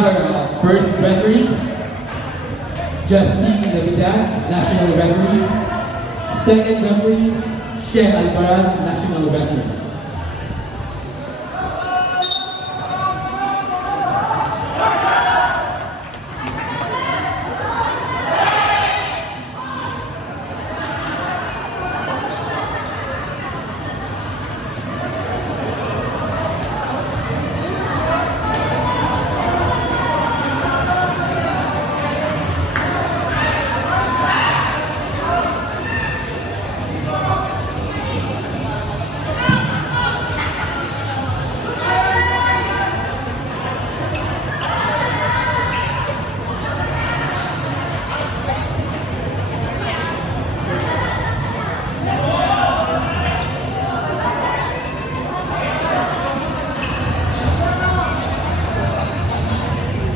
have our first referee, Justine Navidad, national referee. Second referee, Sheikh Albaran, national referee.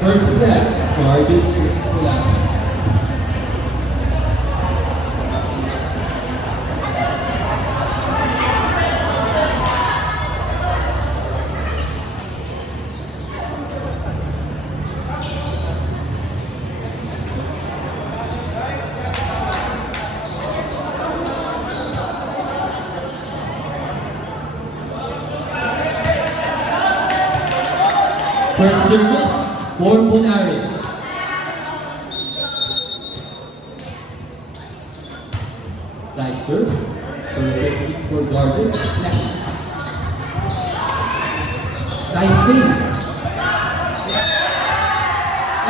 First set, Guardians versus Polaris. First service for Polaris. Nice serve. Perfect for Guardians. Nice. Nice swing.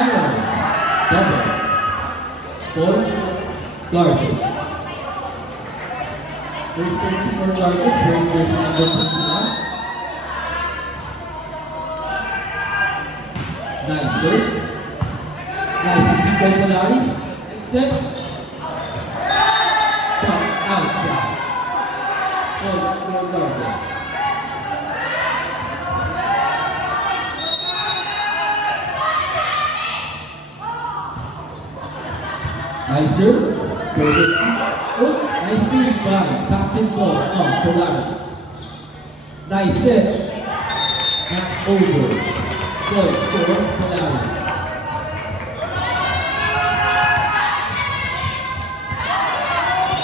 Error. Double. Points for Guardians. First service for Guardians. Very first number 29. Nice serve. Nice easy by Polaris. Set. But outside. Points for Guardians. Nice serve. Perfect. Oh, nice steal by Captain Ball of Polaris. Nice set. Not over. Points for Polaris.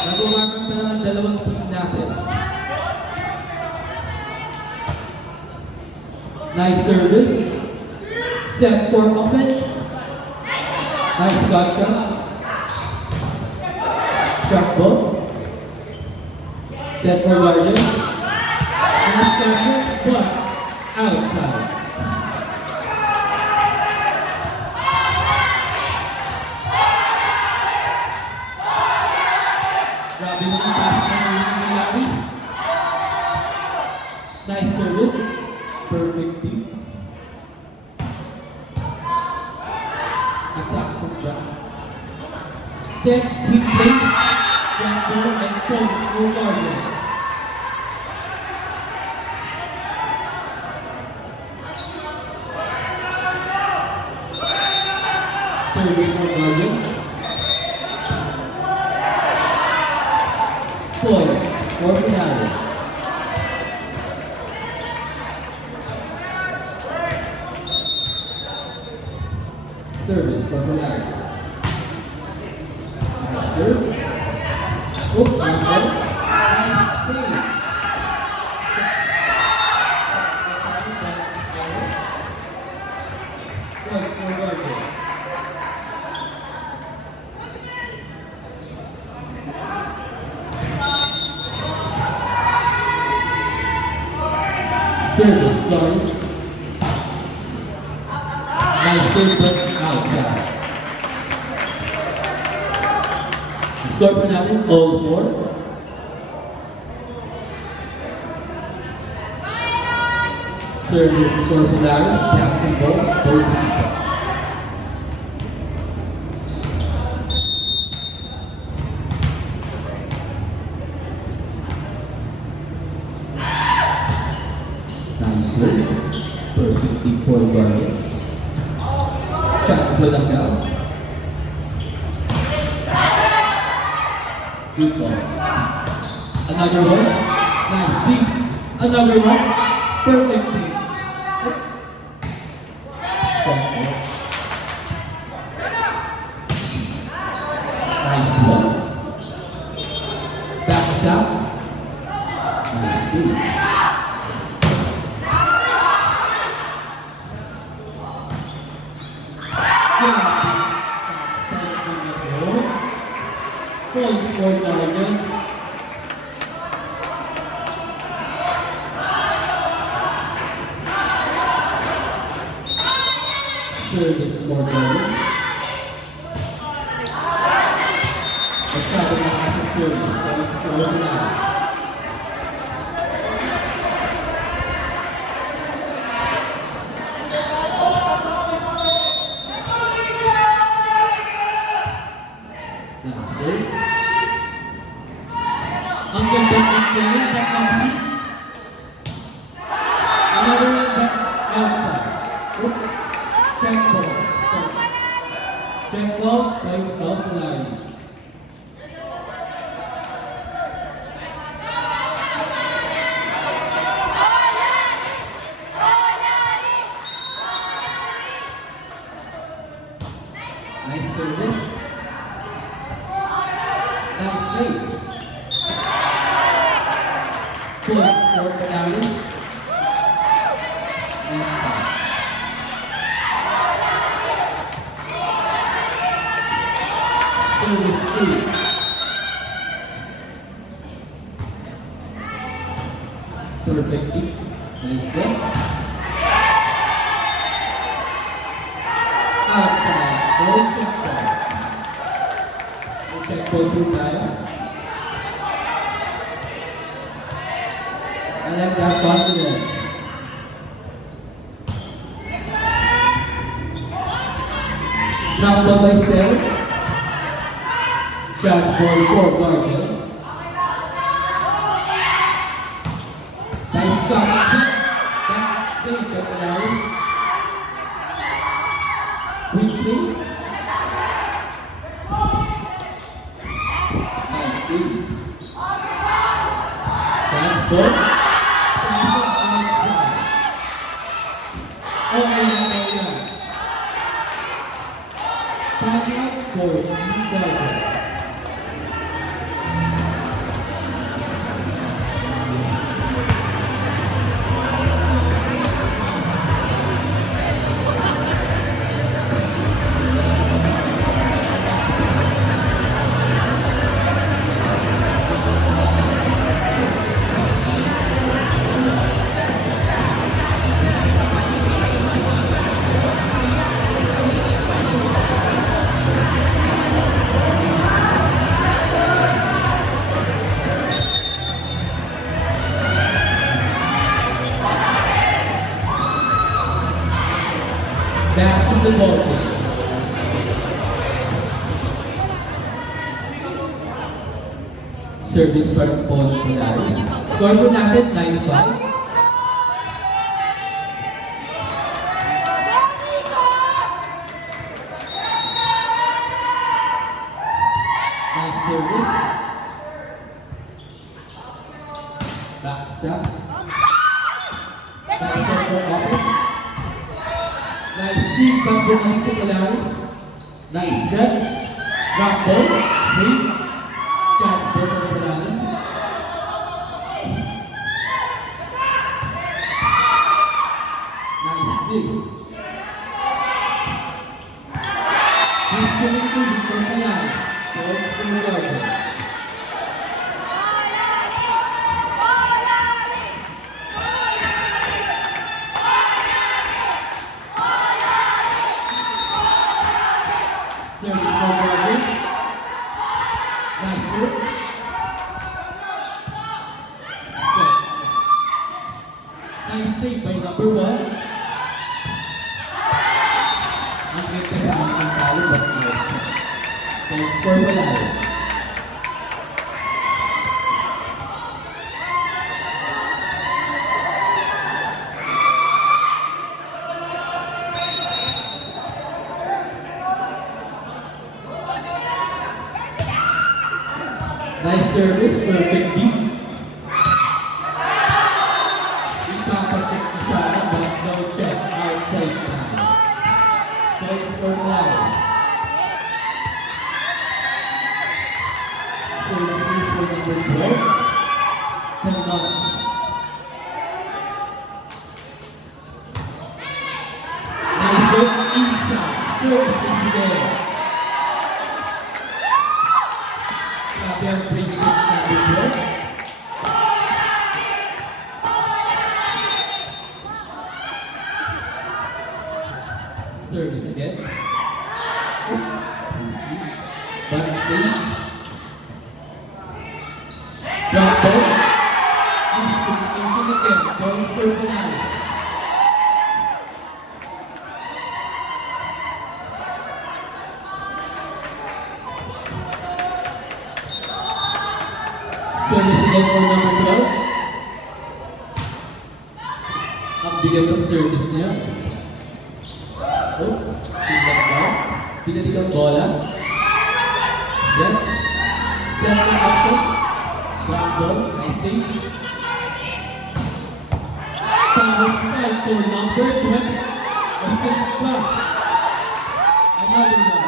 Nag-umakan pa lang ang dalawang team natin. Nice service. Set for open. Nice gotcha. Track ball. Set for Guardians. Nice gotcha, but outside. Grabe naman pasok ng Polaris. Nice service. Perfect deep. Attack from back. Set, we play. Front door and points for Guardians. Service for Guardians. Points for Polaris. Service for Polaris. Nice serve. Oh, nice save. Points for Guardians. Service, Florence. Nice serve, but outside. Score po natin, all four. Service for Polaris, Captain Ball, voting stop. Nice serve. Perfect deep for Guardians. Chance for them now. Good ball. Another one. Nice deep. Another one. Perfect deep. Yeah. That's point number 4. Points for Guardians. Service for Guardians. Masyado na sa service. Points for Guardians. Ang ganda ng play, back on seat. Another one back outside. Oops. Check ball. Sorry. Check ball, points ball for Larry's. Nice service. Nice save. Points for Polaris. And pass. Service 8. Perfect kick. Nice set. Outside. Ball check ball. Check ball po tayo. I like that confidence. Now ball by 7. Shots for 4 Guardians. Nice shot. Back save by Polaris. Quickly. Nice save. That's good. Back to the ball game. Service para po ng Polaris. Score po natin 9-5. Nice service. Back tap. Nice circle open. Nice steam back po ng Polaris. Nice set. Rock ball. Save. Chance for the Polaris. Nice dig. He's coming to the Polaris. So it's the Polaris. Service for Polaris. Nice serve. Set. Nice save by number 1. Ang ganda sa aking talo, but no set. Points for Polaris. Nice service, perfect beat. Ipapacheck na sana, but no check. Outside time. Points for Polaris. Service is for number 12. Cannot. Nice serve inside. Service But safe. Drop ball. Instant into the game. Going for penalties. Service again for number 12. Ang bigay ng service niya. Oh, tingnan daw. Pinatik ang bola. Set. Set ng captain. Ground ball. Nice save. Foul spike for number 20. A safe back. Another one.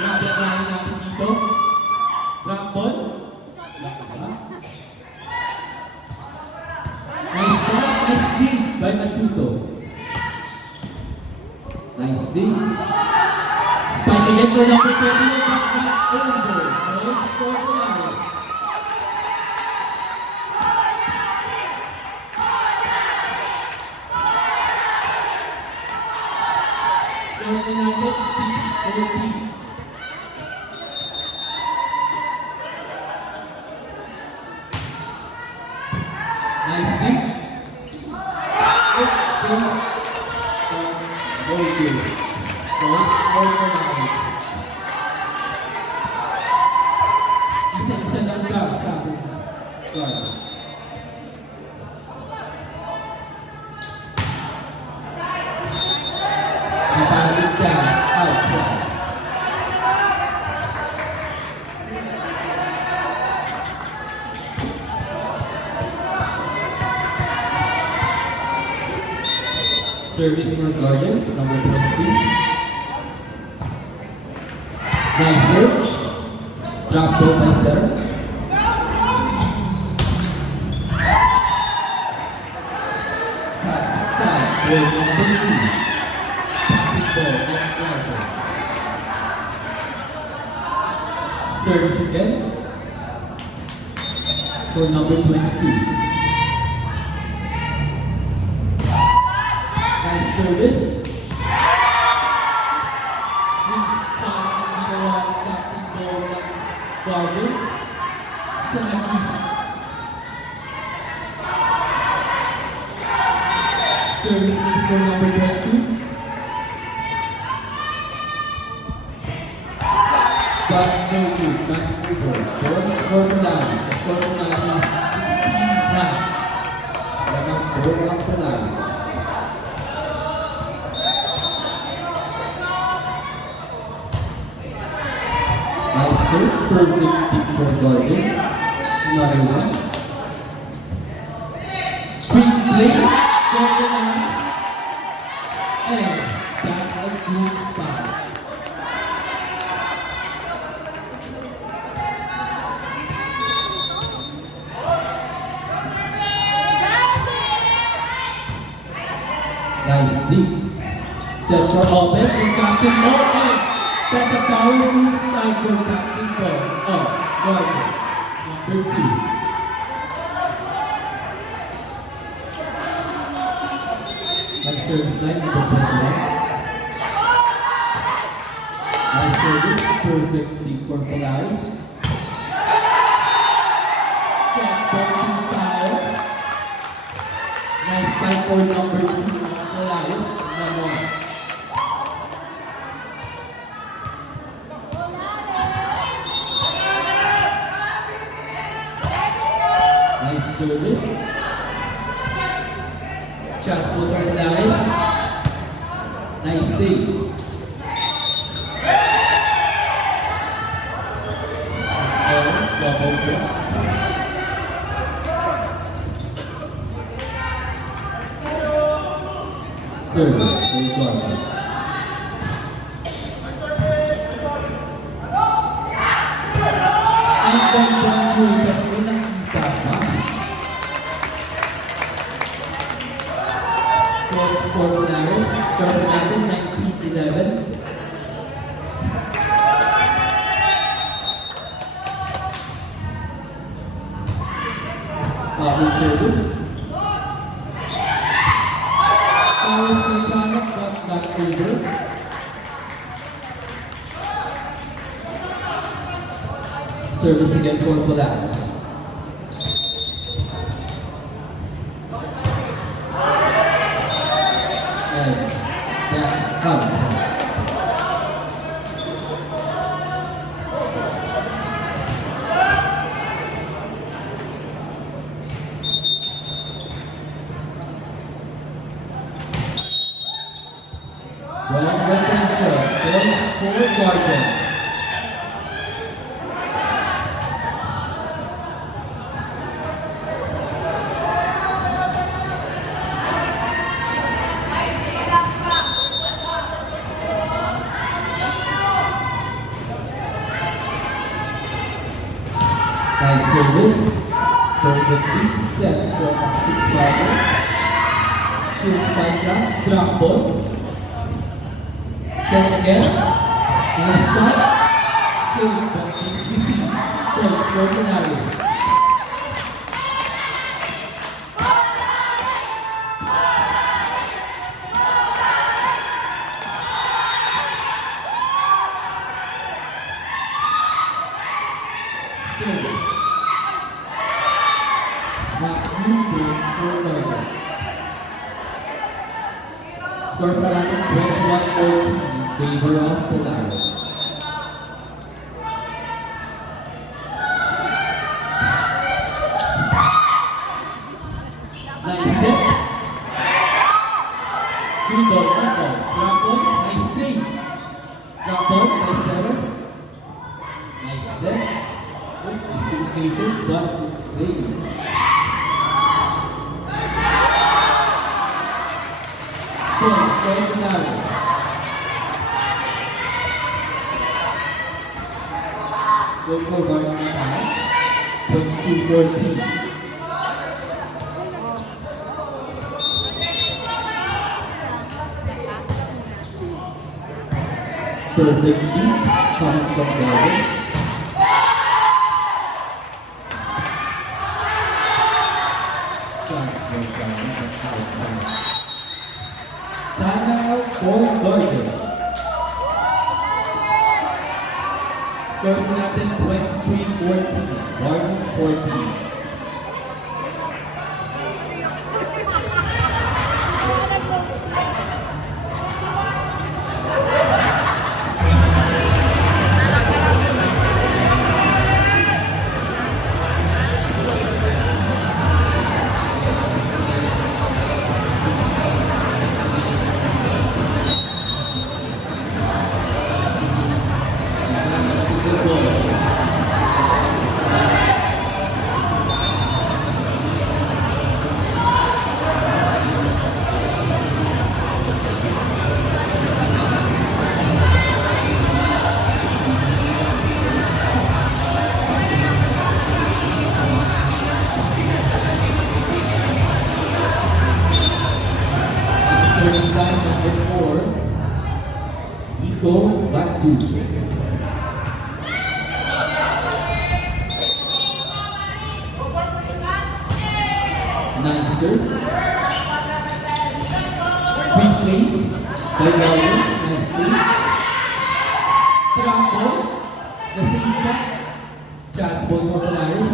Grabe ang rally natin dito. Drop ball. Nice block. Nice lead by Machuto. Nice lead. Spike again for number 20. Back over. Don't score the hours. Score the Nuggets 6-14. Nice lead. It's very good. Goals for the Nuggets. Isa-isa lang daw sa Guardians. Napalit down outside. Service for Guardians, number 22. Nice serve. Drop ball by Sarah. That's time for number 2. Passing ball in Guardians. Service again for number 22. Nice service. Nice spot ang ginawa ng Captain Ball ng Guardians. Sagi. Service needs for number 22. But no good. Back over. Don't score the lines. The score of the line is 16-9. Talagang goal ang penalties. Nice serve, perfect pick for Guardians. Another one. Quick play for the Nuggets. And that's a good spot. Nice deep. Set for open for Captain Ball. That's a powerful strike for Captain Ball of Guardians, number 2. Nice service line, number 21. Nice service, perfectly for Polaris. Perfect foul. Nice fight for number 2 of Polaris, number 1. Nice service. Chance for Polaris. Nice save. Double block. Service for Guardians. Ang gandang Lucas mo nakita ba? Goals for Polaris. Score natin 19-11. Power service. Service again for Polaris. And that's out. Well, potential. Points for Guardians. Nice service. For the big set from 6-5. Here's Spike drop ball. Set again. Nice shot. Save, but just received. Points for Polaris. Service. Not new points for Guardians. Score pa natin 21-14 in favor of Polaris. Nice set. Good ball. Drop ball, nice save. Drop ball, nice setter. Nice set. Good miscommunication, but it's saved. Points for Polaris. Go for Guardian time. 22-14. Perfect feed coming from Guardians. Chance for Guardians at outside. Timeout for Guardians. Score po natin 23-14. Guardian 14. Service line number 4, Nico Batu. Nice serve. Quick play by Guardians. Nice save. Drop ball. The save back. Chance ball for Polaris.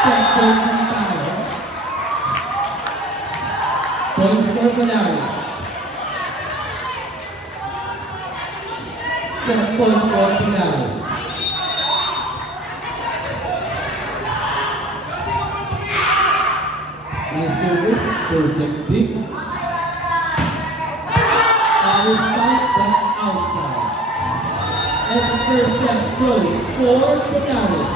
Check ball for Polaris. Points for Polaris. Set point for Polaris. Nice service, perfect dip. Polaris fight, but outside. And the first set goes for Polaris.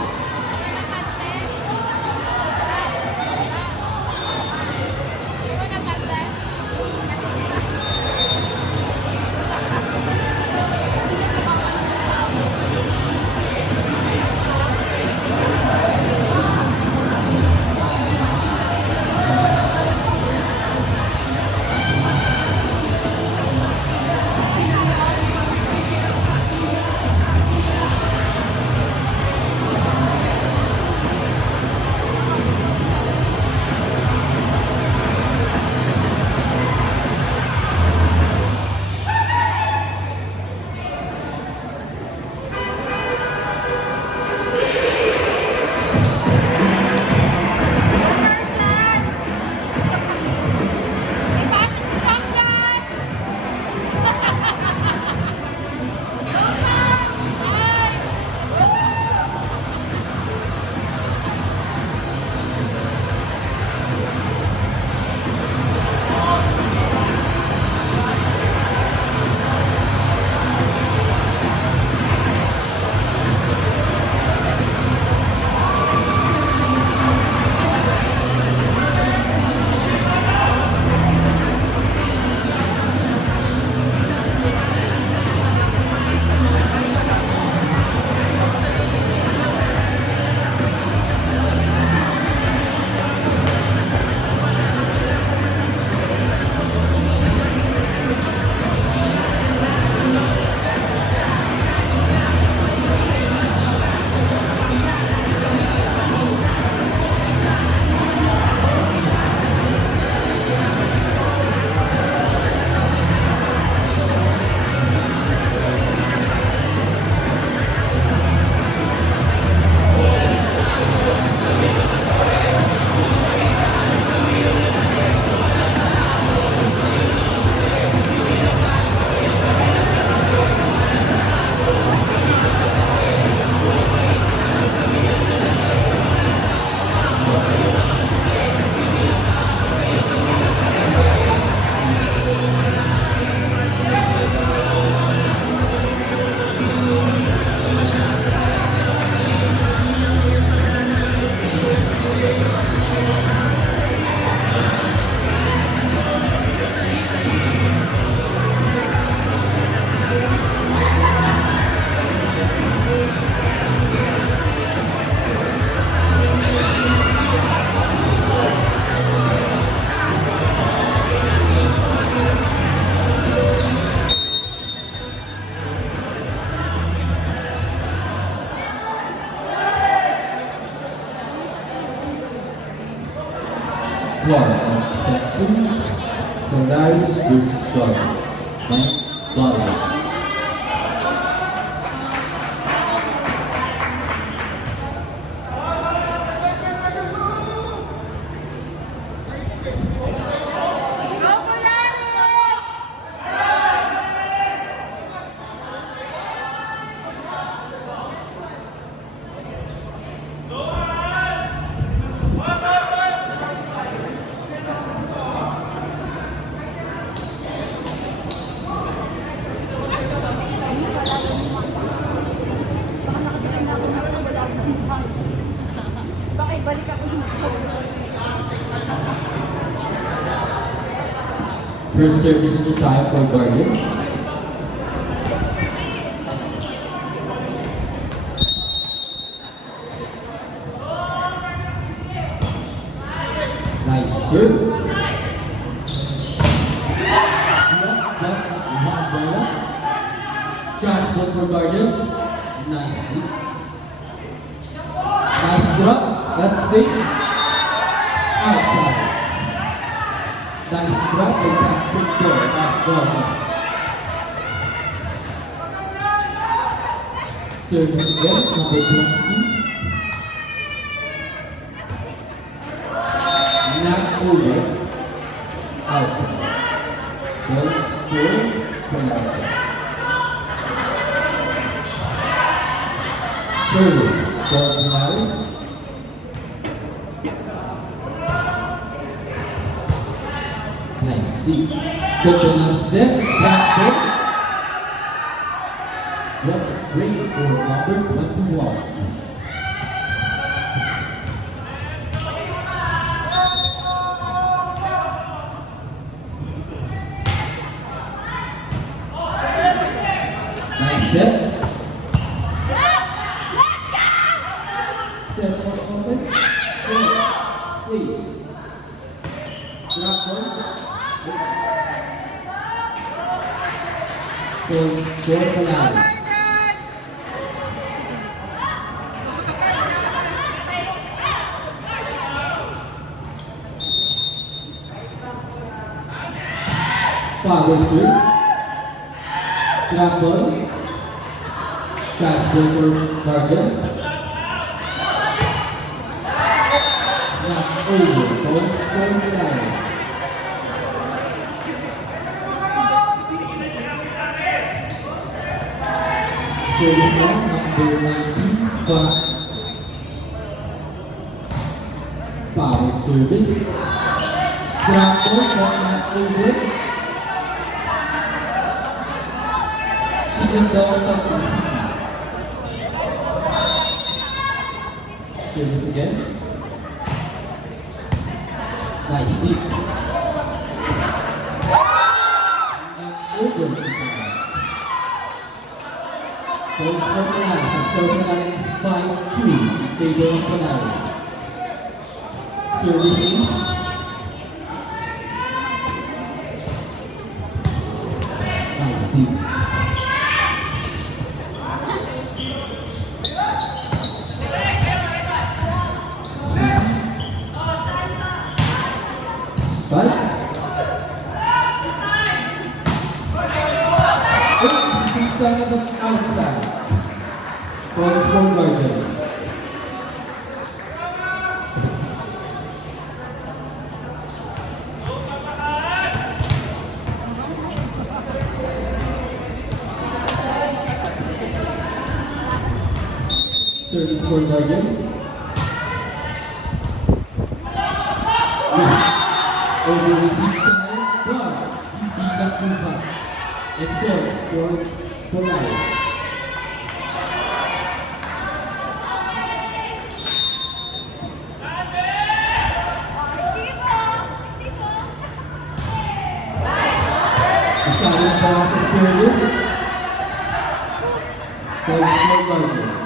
Florida on set 2, Polaris versus Guardians. Points, Florida. Baka ibalik ako dito. First service to time for Guardians. Nice serve. Chance ball for Guardians. Nice hit. Nice drop. That's it. Outside. Nice drop by Captain Paul at Guardians. Service again, number 20. Not over. Outside. Points for Polaris. Service for Polaris. Nice deep. Good enough set. Back foot. What a break for number 21. Nice set. Set for open. Sleep. Drop one. For Polaris. Power serve. Drop ball. Catch ball for Guardians. Not over. Points for Polaris. Service now, number 19, power service. Drop ball, not over. Chicken down, top receive. Service again. Nice deep. Not over. Points for Polaris. The score for Polaris is 5-2 in favor of Polaris. Service ace. Nice deep. Spike. Inside of the outside. Points for Guardians. Service for Guardians. Over receive time. Guard. Beat up too hot. And points for Polaris. Galing pa sa service. Point score Guardians.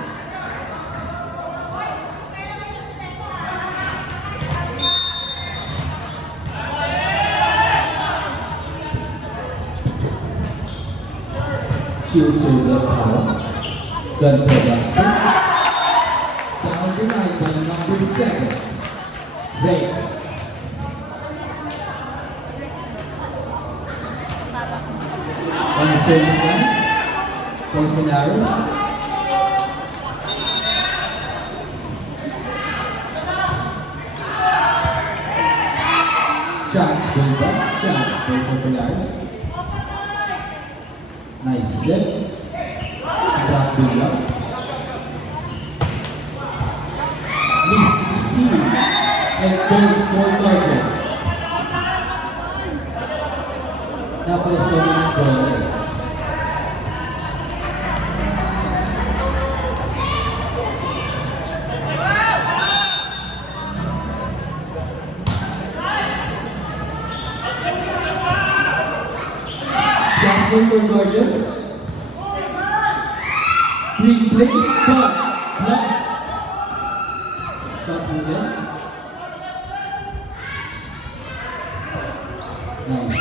Chill serve left power. Gun for Jackson. Down denied by number 7. Reyes. On the service line. Point Pinares. Chance Bulba. Chance for Pinares. Nice set. Back Bulba. Miss 16. And goals for Guardians. Dapat sa mga bola. Jasmine for Guardians. Green play, cut, block. Jasmine again. Nice.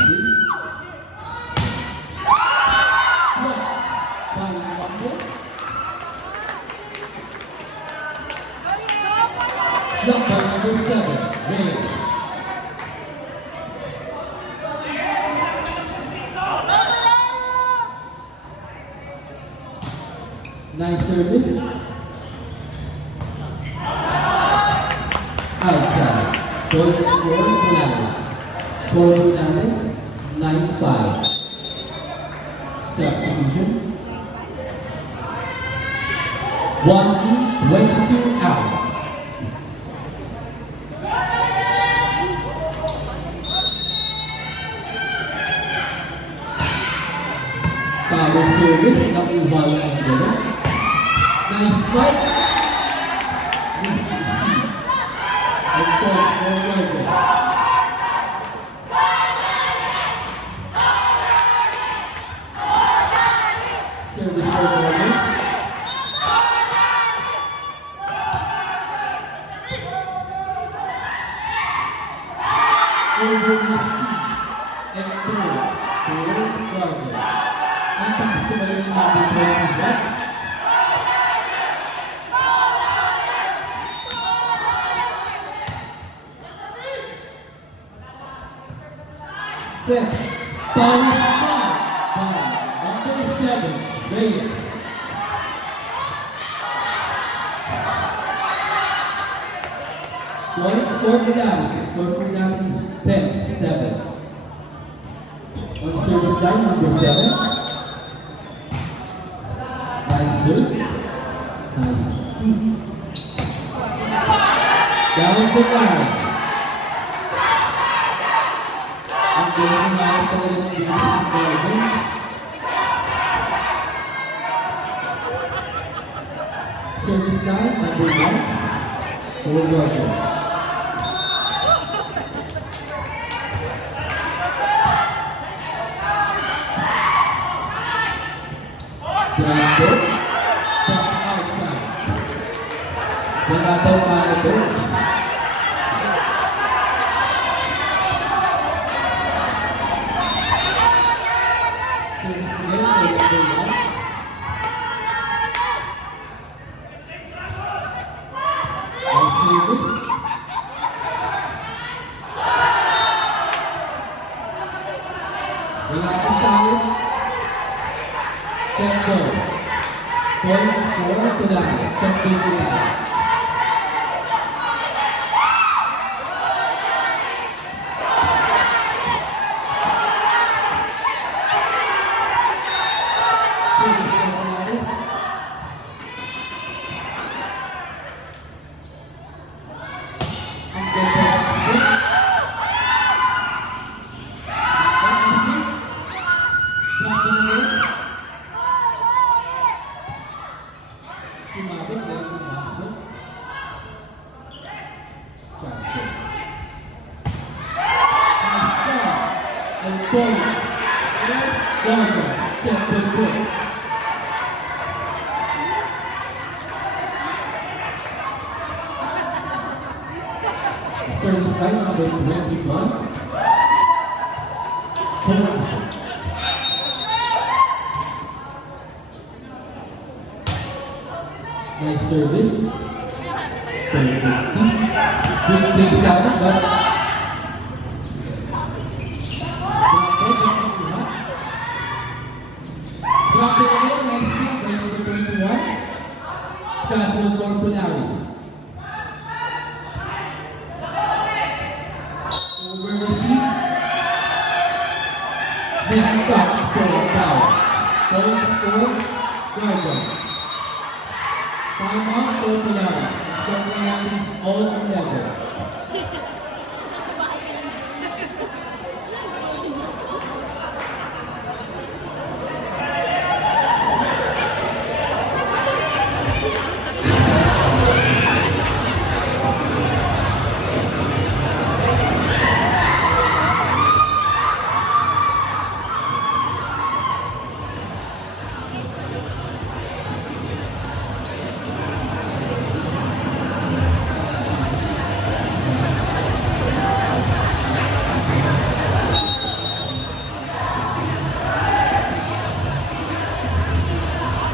Blocked by number 7, Reyes. Nice service. Outside. Goal score Pinares. Score natin 9-5. Substitution. 1 in, 22 out. Power service, nakuha ang gano'n. Nice strike. Miss receive. And cross for Guardians. Service for Guardians. Over receive. And cross for Guardians. Ang taas ko ba yung natin po yung back? Set. Power spot by number 7, Reyes. Point score for Dallas. The score for Dallas is 10-7. On service line, number 7. Nice serve. Nice feed. Down the line. Ang galing na ako talaga ng bilis ng Guardians. Service line, number 1. For Guardians. Brando. Back outside. Wala daw kaya doon. Service again, number 1. Nice service. Wala pa tayo. Check ball. Points for Pinares. Check ball Pinares. Service for Pinares. Ang ganda ng set. Ang set. Drop na yun. Sumabot na yung pumasok. Transfer. Nice ball. And points. Guardians, check the book. Service line number 21. Thomas. Nice service. Perfect. Good play sana, but drop it again, nice hit by number 21. Castle Corpularis. Over the seat. Then touch for a foul. Points for Guardians. Timeout for Polaris. Starting rounds all 11.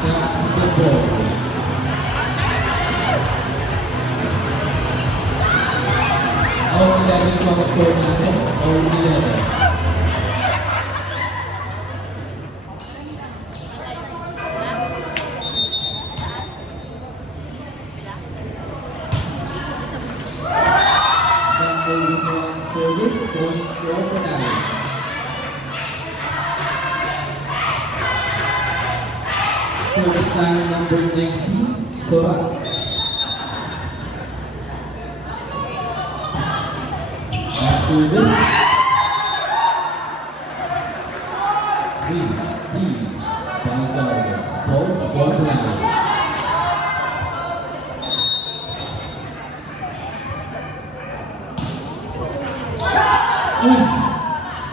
That's the ball. All 11 from score natin. All 11. Service, points for Polaris. Service line number 19, Cora. Next service. This team by Guardians, points for Polaris.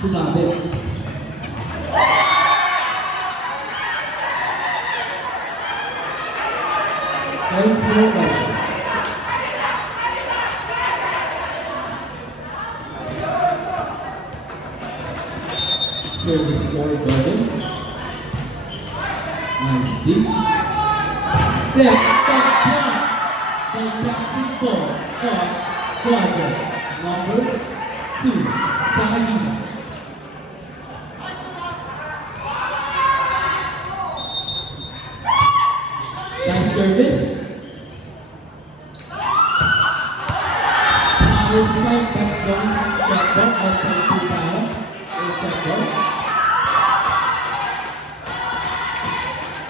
Sumabit. Points for Guardians. Service for Guardians. Nice deep. Set back by Captain 4 of Guardians. Number 2, Sahina. Nice service. Power spike back down, check ball outside 2 power. Check ball.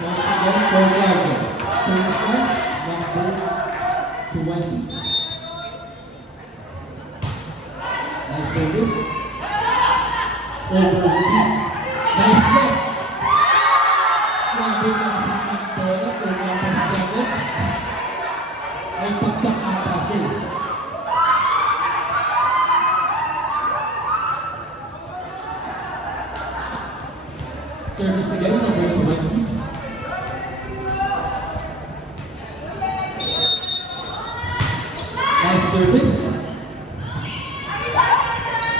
Once again, 4 Guardians. Service line, number 20. Nice service. Over the piece. Nice set. Grabe na si Pintola for number 7. Ay pagkakata siya. Service again, number 20. Nice service.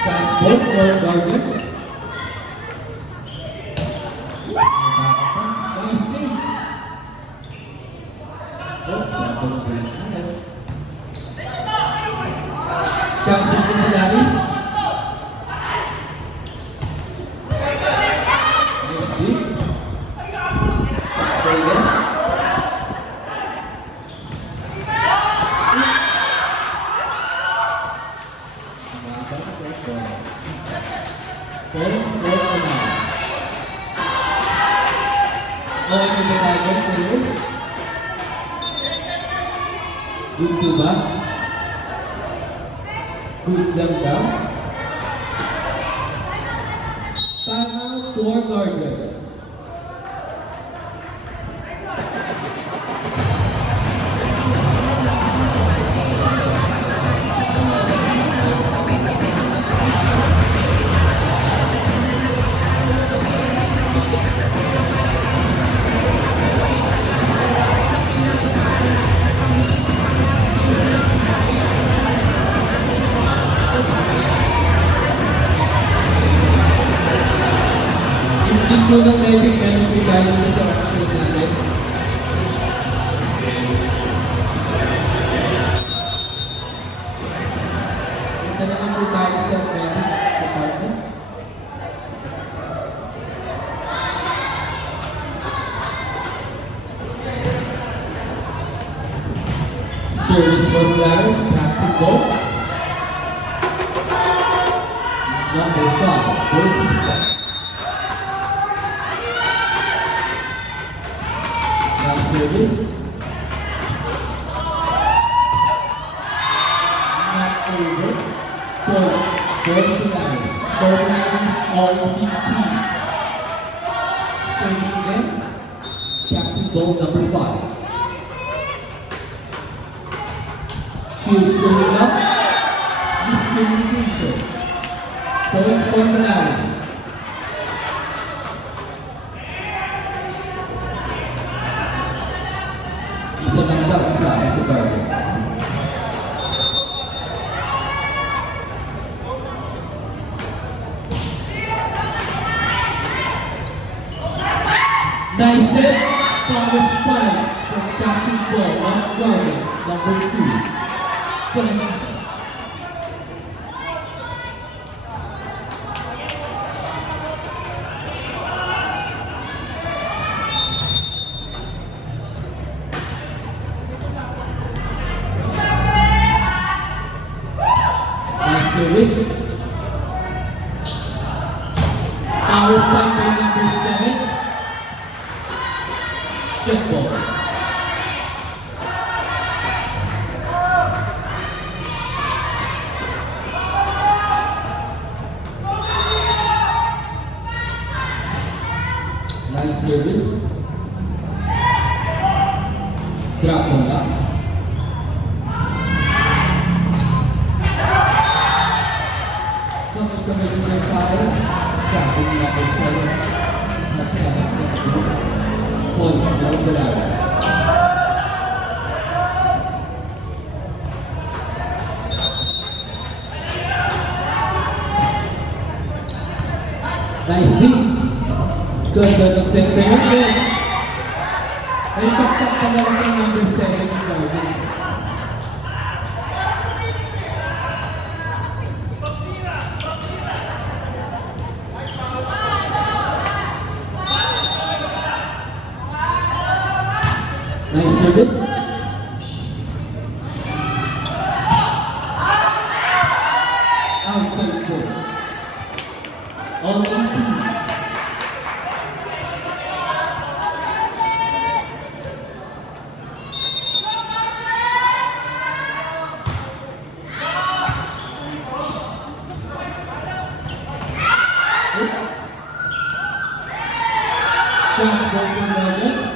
Transport for Guardians. Nice save. Chance for Polaris. Nice deep. Stay there. Points for Polaris. Okay na ba tayo, players? Good to ba? Good lang daw? Timeout for Guardians. po ng medic, meron po tayo dito sa action natin. Punta naman po tayo sa medic department. Service formularies, practical. Number 5, Bautista. Nice service. Not over. Choice, formularies. Formularies, all 15. Service again. Captain goal number 5. Here's serving up. Miscommunication. Points formularies. Isa lang daw sa targets. Nice set. Power spike from Captain Ball on targets. Number 2. 7. Service. Power spike by number 7. Check ball. Nice service. Drop ball up. Kami ng power sa number 7 na kaya points. Points no Polaris. Nice deep. Ganda ng center yun din. Ay taktak talaga ng number 7 ng Polaris. Nice service. Outside goal. All 18. Chance ball from Nuggets.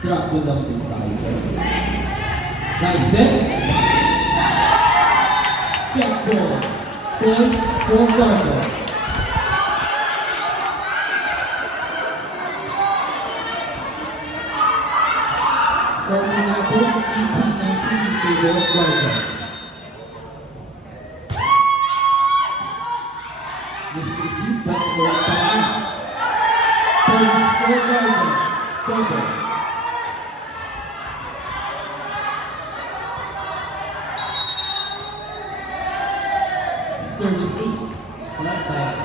Drop the lang din tayo. Nice set. Check ball. Points for Nuggets. Score po natin 18-19 in favor of Nuggets. This is you, but the time. Points for Nuggets. Service 8. Not bad.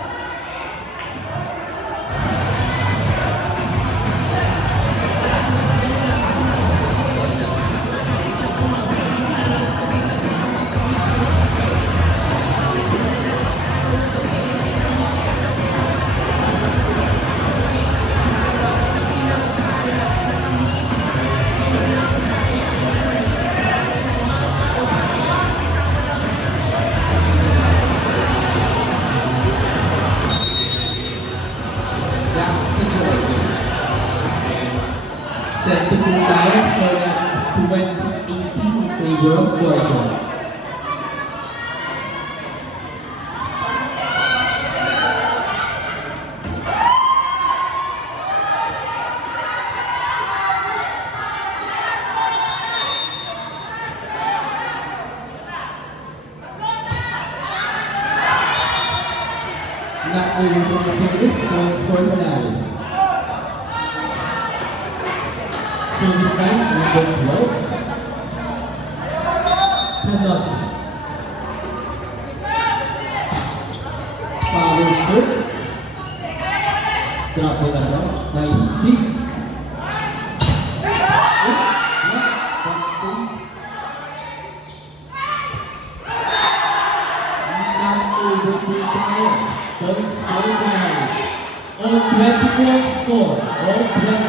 Set to blue tires for that is 2018 in favor of Gorgons. service points for Polaris. Service line number 12. Columbus. Power serve. Drop ball na lang. Nice stick. Points for Polaris. All 24 score. All 20.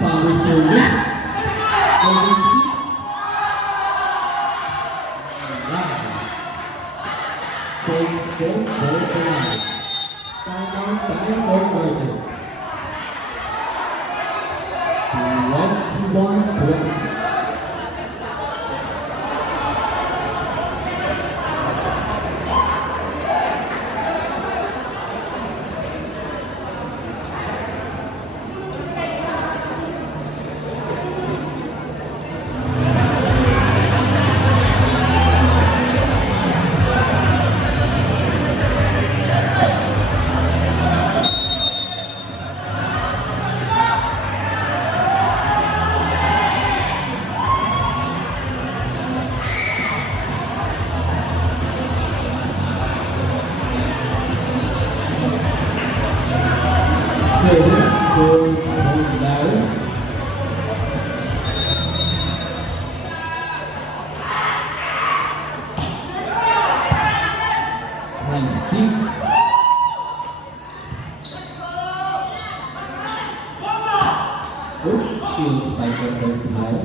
Power service. Golden Sea. Points for Polaris. Timeout time for Guardians. 21-20. Service for Polaris. Nice stick. Oh, shield spike on there too high.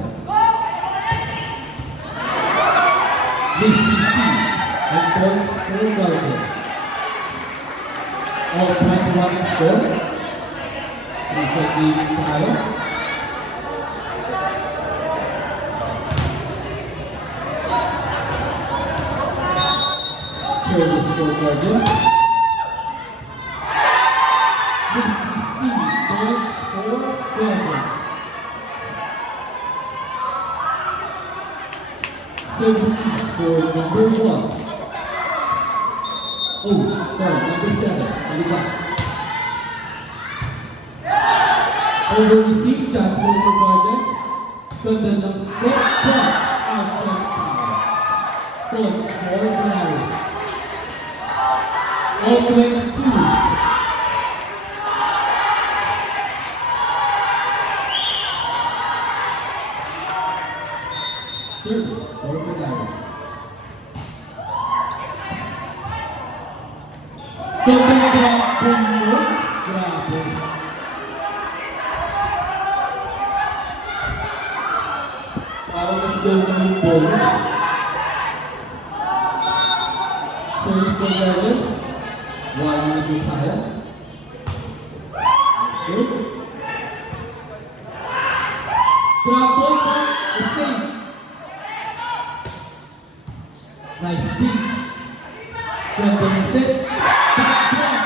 This is C. And points for Guardians. All 21 score. Defensive tayo. Service for Guardians. 50C points for Guardians. Service keeps for number 1. Oh, sorry, number 7. Alibak. Over receive, chance for Guardians. Ganda ng set back outside power. Points for Polaris. All 22. Service for Polaris. Ganda drop from mo. Grabe. Parang mas daw ng ball. Service for Guardians. 1 minute higher. Shoot. Drop ball for the save. Nice deep. Ganda ng set. Back block.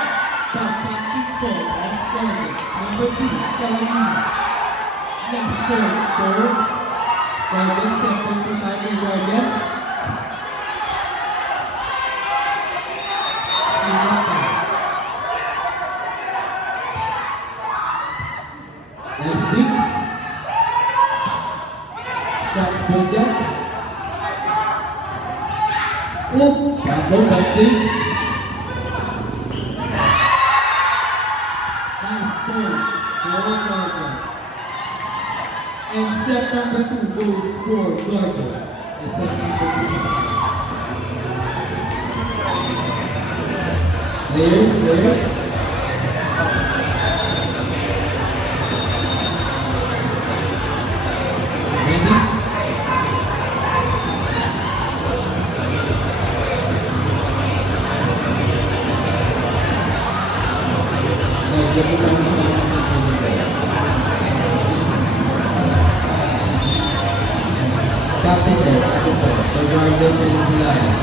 Back passing ball on Guardians. Number 2, Salamina. Last point for Guardians, second to time in Guardians. Nice deep. Catch pulled that. Oh, Pablo, that's it. Nice ball for Guardians. And set number 2 goes for Guardians. And set number 2. Players. Ready? Captain there, the Guardians and the Lions.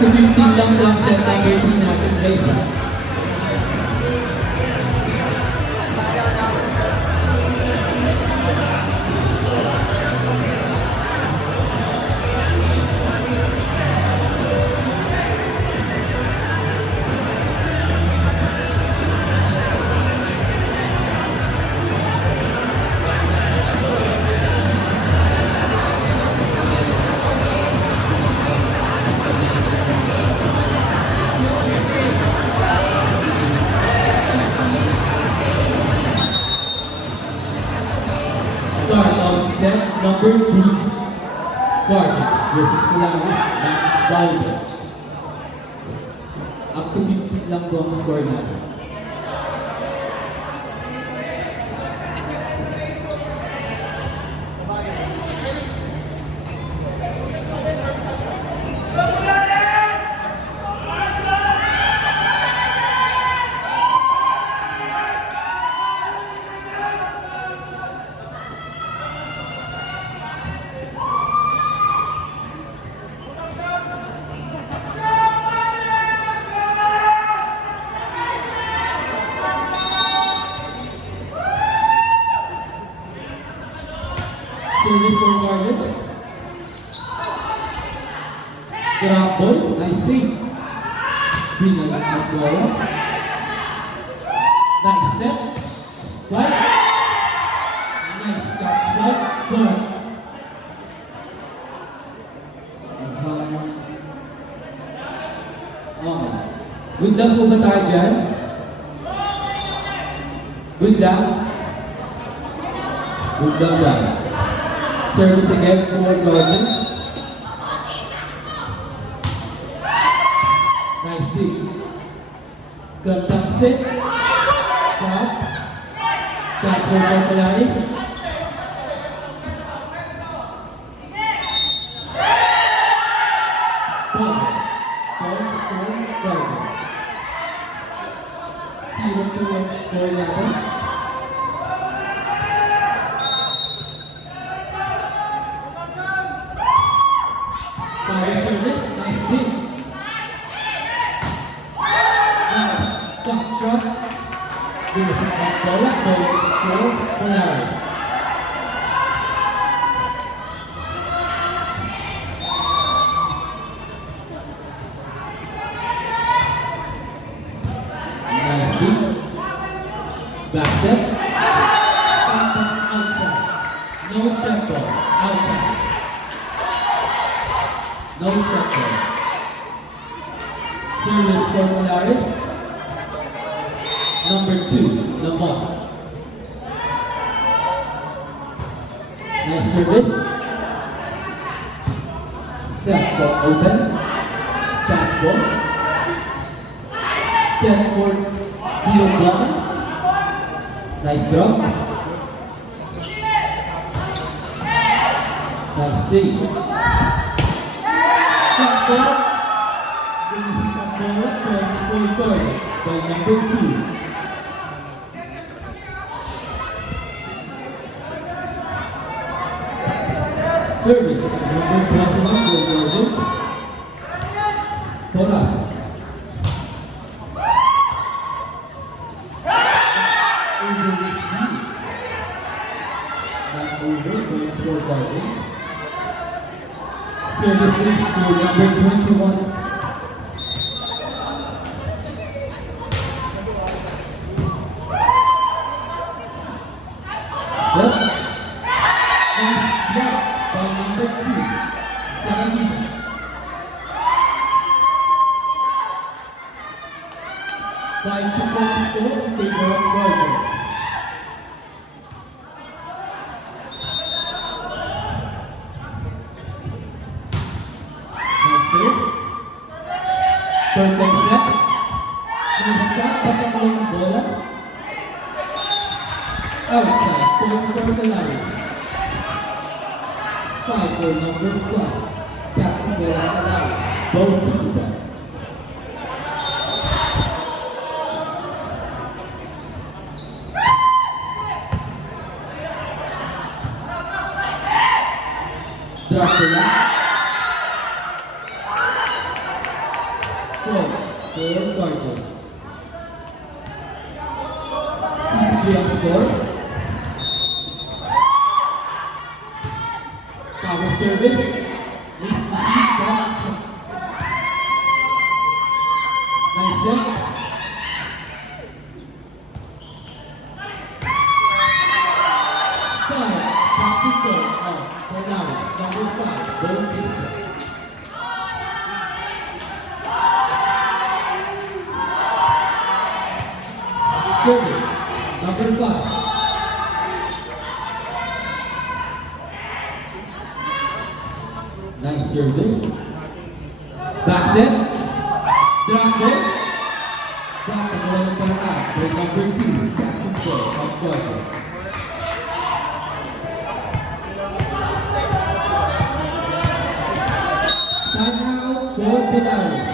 to 15 lang po ang set number 3 natin guys ha. Start of set number 3. Guardians versus Polaris Lance Valve. Up to 15 lang po ang score natin. Service for Guardians. Grab ball, nice save. Binalik ang bola. Nice set. Spike. Nice catch ball. But good lang po ba tayo dyan? Good lang? Good lang lang. Service again for Guardians. Nice dig. Gandang set. Grab. Chance for Polaris. Ball. Balls for Guardians. 0-2 ang score natin. Power service, nice hit. Nice top shot. Binasang ang bola, points for Polaris. Nice hit. Back set. Stop outside. No check ball, outside. No check ball. Service for Polaris. Number 2, Lamont. Nice service. Set ball open. Chance ball. Set for Pio Blanc. Nice drop. Nice save. Shot ball. Brings the ball up points for Guardians by number 2. Service, number 21 for Guardians. Porasco. Over receive. Not over, points for Guardians. Service is for number 21. Set. Nice block by number 2, Salamina. By 2 points score in favor of Guardians. Nice serve. Perfect set. Nice shot, patakbo ng bola. Outside, points for Polaris. Spike for number 5, Captain Bola Polaris, Bautista. Drop the line. points for Guardians. 6-3 ang score. Power service. Nice set. Start. Practical of Polaris. Number 5. Goal system. Service. Number 5. Nice service. Back set. Drop ball. Drop the ball ng paraan. By number 2. Captain Paul of Guardians. Timeout for Polaris.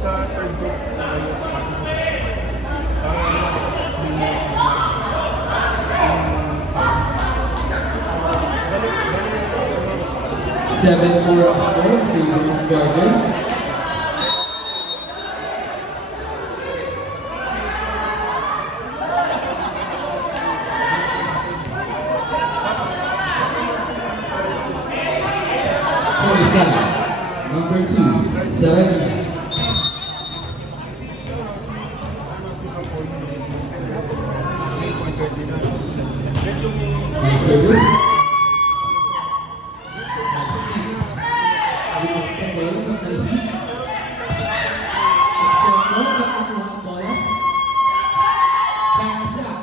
Sa third group Seven more score favors Guardians. Service line. Number 2, 7. Nice service. Nice control ng receive. Control ng nakuha ang bola. Back attack.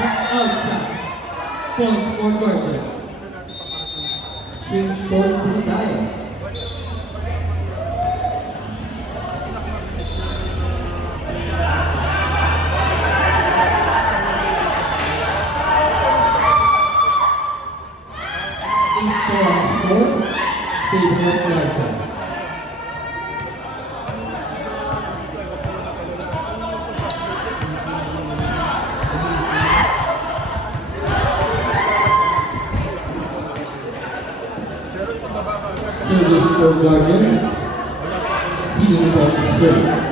Back outside. Points for Guardians. Swing ball po tayo. Score, favor of Guardians. Service for Guardians. Ceiling point to serve.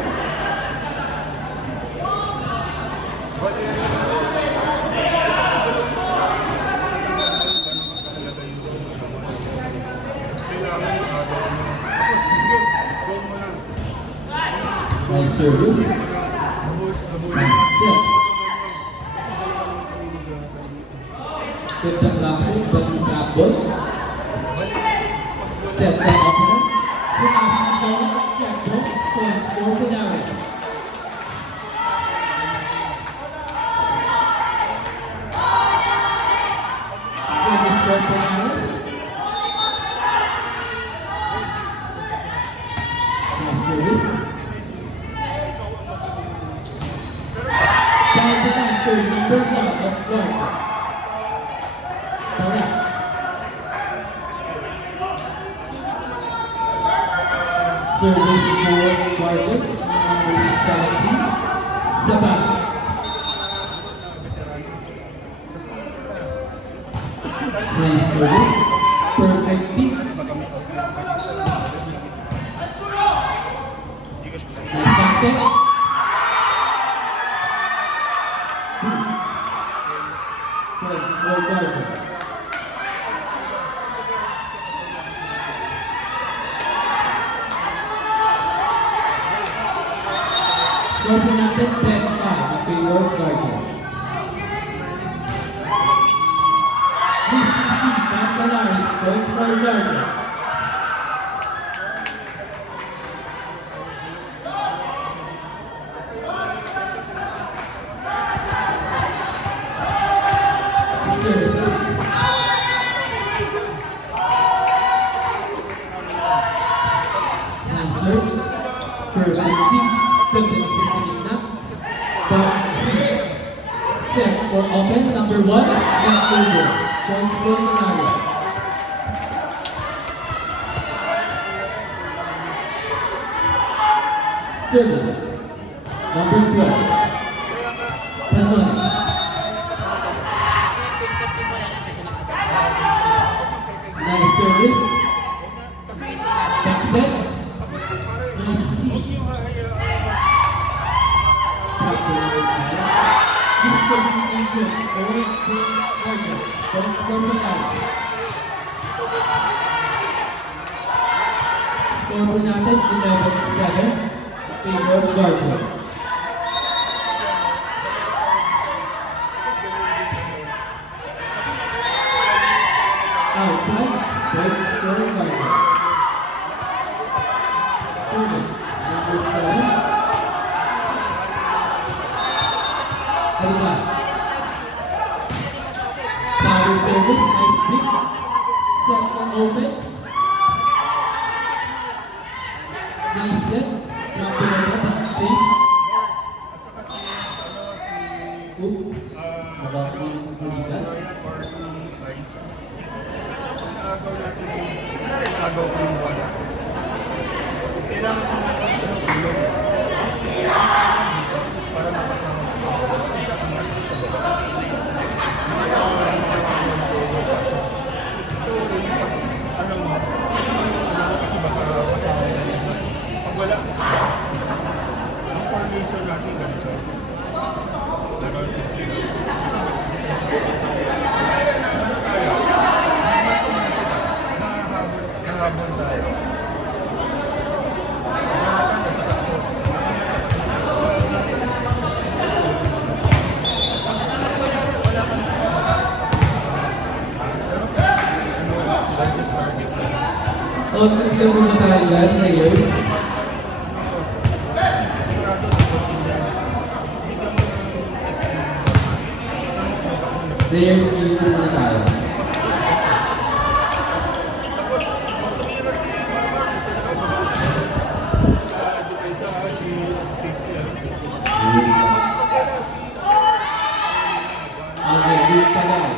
Nice service. Nice set. Gandang langsing, but the back ball. Set the opener. Pumas ng bola. Check ball. Points for Polaris. Service for Polaris. Nice service. Down the line for number 1 of Guardians. Balak. Service for Guardians, number 17, Saban. Nice service. Perfect beat. Nice back set. Points for Guardians. Score po natin 10-5 in favor of Guardians. BCC from Polaris, points for Guardians. Services. Nice serve. Perfect team. Ganda nagsit sa gitna. Back set for open. Number 1. And over. Points for Polaris. Service. Number 12. 10 lines. Nice service. Back set. Nice receive. Back to number 5. This could be Angel. Going to Warriors. Don't score for out. Score po natin 11-7. Favor Guardians. Outside, right score Guardians. Service, number 7. Arriba. Power service, nice pick. Second open. Nice set. Drop the ball, back safe. Oops. Mababili ng buligan. Agaw ko yung wala. Kailangan ko na tulong. Para makasama. Ano mo? Kasi baka kasama na yun. Pag wala, ang formation natin ganito. Pero simple. Nahabol tayo. Outputs lang muna tayo yan, players. Players, skill muna tayo. Okay, good pa lang.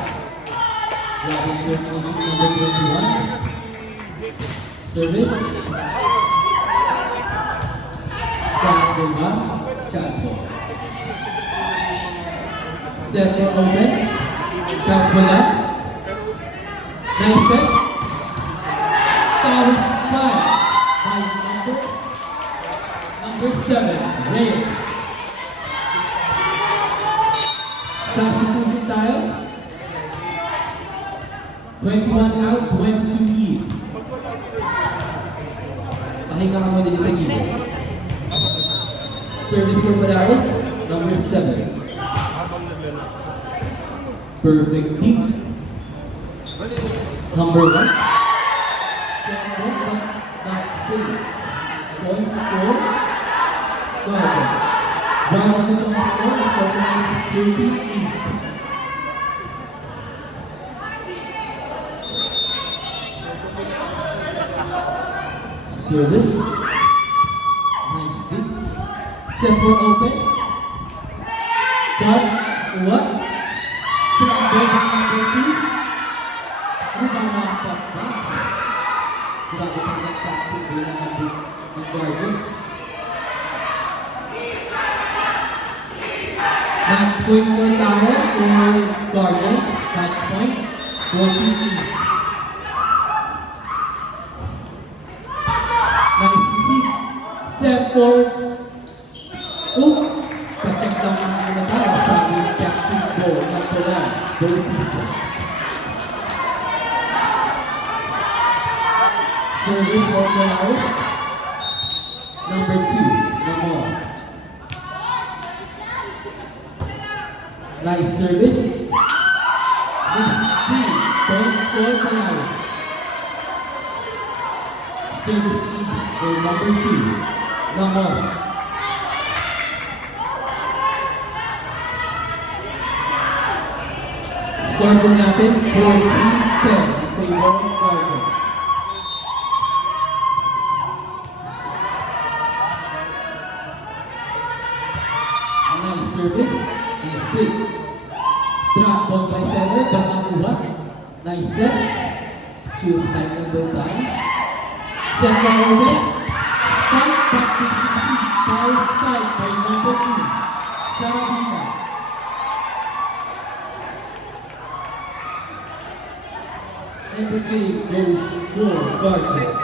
Grabe na combination number 21. Service. Chance ball ba? Chance ball. Second open. Chance ball na. Nice set. Foul spot by number 7, Reyes. Substitution tayo. 21 out, 22 in. Pahinga ka mo din sa gilid. Service for Polaris, number 7. Perfect deep. Number 1. Not safe. Point score. Guardians. One of the point score is for Polaris 38. Service. Nice deep. Simple open. But what? Drop ball by number 2. Rumalakpak ba? Grabe talagang tactic din ng Guardians. Match point po tayo for Guardians. Match point 48. Nice receive. Set for pa-check down na muna tayo sa captain ball ng Polaris, Bautista. Service for Polaris. Number 2, Namor. Nice service. This team, point score Polaris. Service teams for number 2, Namor. Score po natin 14-10 in favor of Guardians. Nice service. Nice stick. Drop ball by center, but nakuha. Nice set. Choose time and the time. Set the moment. Spike back to 60. Power spike by number 2, Sarabina. And the game goes for Guardians.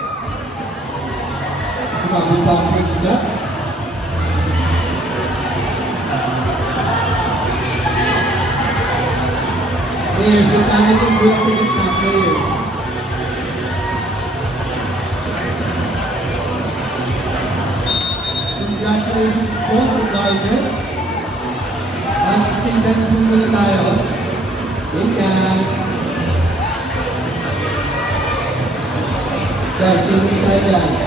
Kumabot pa ang pagkigat. Players, with time to go sa gitna, players. Congratulations po sa Guardians. Stay dance po muna tayo. Stay dance. Guardians, silence.